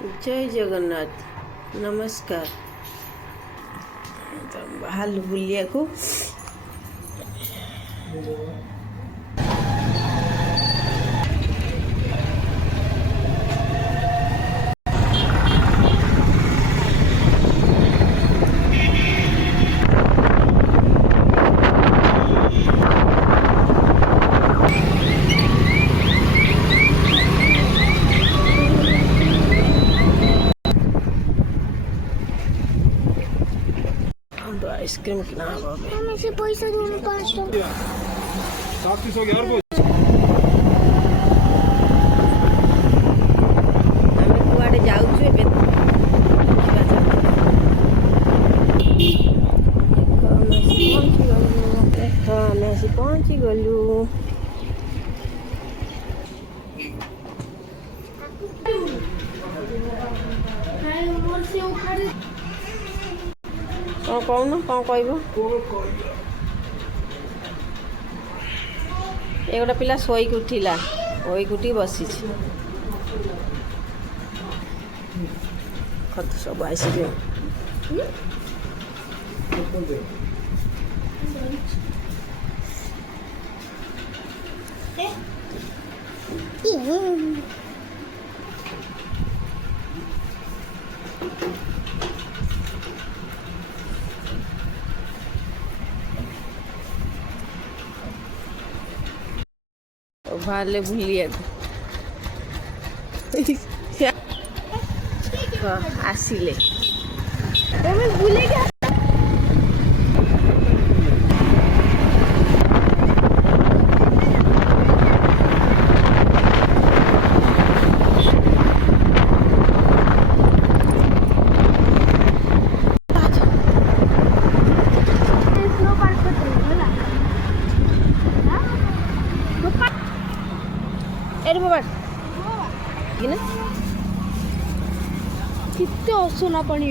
जय जगन्नाथ नमस्कार। तो बाहर बुलिया को आइसक्रीम किना हमें से पैसा दूँ 500 साथी सो यार बोल आमे कुआडे जाउछु एबे आमे आसी पहुँची गलु। कौन कहून कौन कह ए गोटे पिला शोक उठिला शोक उठी बसी खत सब आइसक्रीम बाहर बुलिया आसिले कितने असुना पानी